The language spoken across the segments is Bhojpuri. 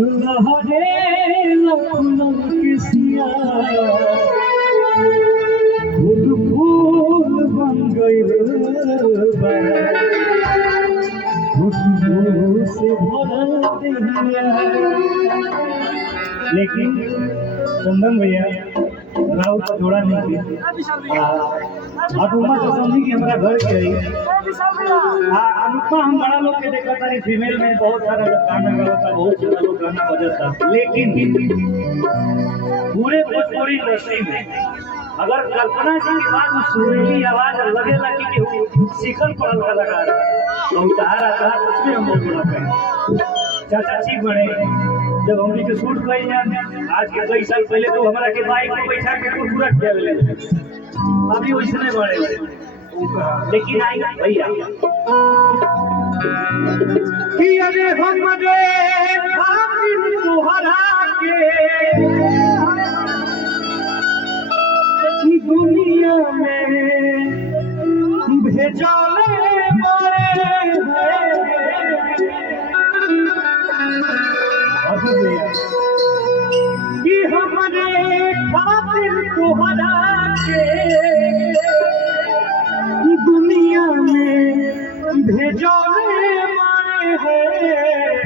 लहरे लखनऊ किसिया फूल फूल बन गइल बा खुशबू से भरल दिया। लेकिन चंदन भैया राव का जोड़ा नहीं थी अनुपमा तो समझी कि हमारा घर के ही अनुपमा हम बड़ा लोग के देखा तारी फीमेल में बहुत सारा लोग गाना गाता बहुत सारा लोग गाना बजाता लेकिन पूरे भोजपुरी इंडस्ट्री में अगर कल्पना जी के बाद सुरीली आवाज लगेला कि सीखल पड़ल कलाकार तो उतारा था उसमें हम बहुत बड़ा कहें चाचा जी बड़े जब हमने के शूट कई जाते आज के कई साल पहले तो हमारा के बाइक में बैठा के पूरा खेल ले अभी वैसे बड़े लेकिन आई भैया कि अरे हमरे खातिर तोहरा के दुनिया में भेजले बड़े कि हमरे खातिर तोहरा के दुनिया में भेजले मारे हैं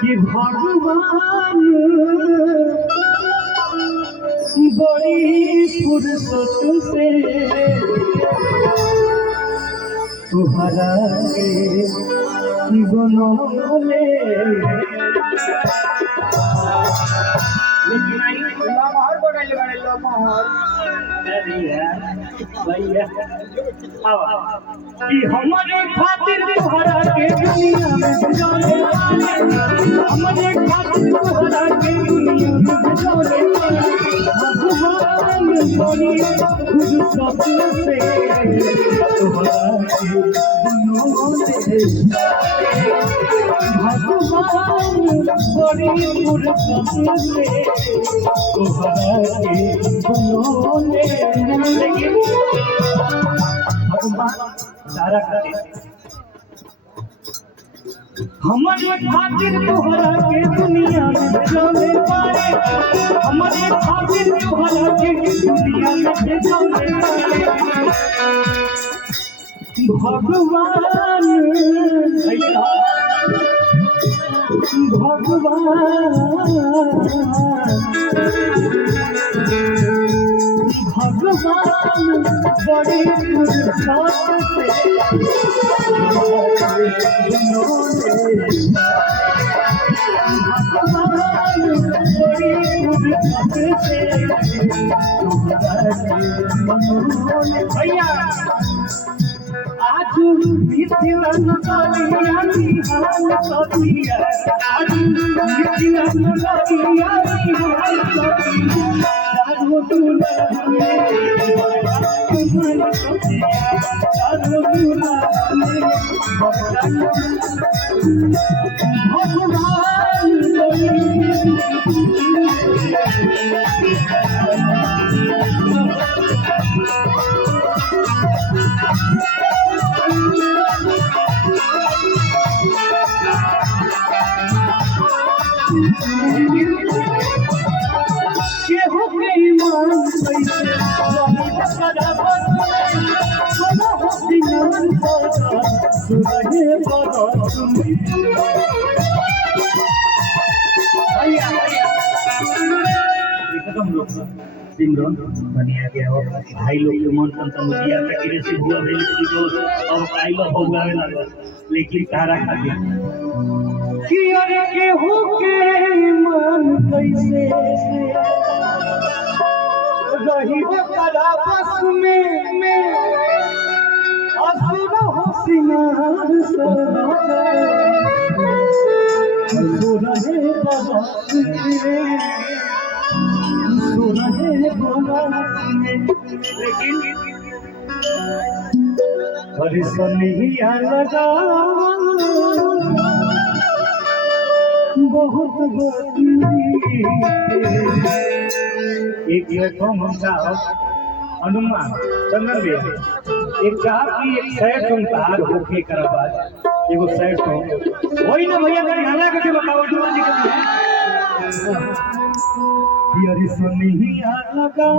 कि भगवान बड़ी फुर्सत से तोहरा के बनौले लेकिन आई लमहर बनैले बड़े लमहर भैया कि हमारे खातिर तोहरा के दुनिया में भेजले हमारे खातिर तोहरा के दुनिया में भेजले भगवान बड़ी फुर्सत से तोहरा के बनौले भगवान बड़ी फुर्सत से तोहरा के बनौले भगवान सारा करे हमारे खातिर तोहरा के दुनिया में भेजले पारे हमारे खातिर तोहरा के दुनिया में भेजले भगवान भगवान बड़ी फुर्सत से भगवान बड़ी फुर्सत से भैया आज मिथिला नगरिया निहाल सतिया आज मिथिला नगरिया निहाल सतिया जानो दुलारे तुम्हारा सतिया जानो दुलारे भगवान केहू के ईमान कैसे रही बराबर सोना हो दिनान पता सुरहे बरस में भैया एकदम लोग सिमरन बनिया गया और भाई लोग के मन तन तमुदिया का गिरे से हुआ भेल को अब भाई लोग हो गावे लगा लेकिन तारा खातिर कि अरे केहू के ईमान कैसे रही बकरा बस में असुर हो सिंगार सुरहे बरस में लेकिन हरिसनिया लगा बहुत एक हम अनुमान चंदन भैया एक चाह की एक सैड संसार होके कर बाद एगो सैड सॉन्ग वही ना भैया कहीं हल्ला करके बताओ डुआ जी के यारी सुनिया लगा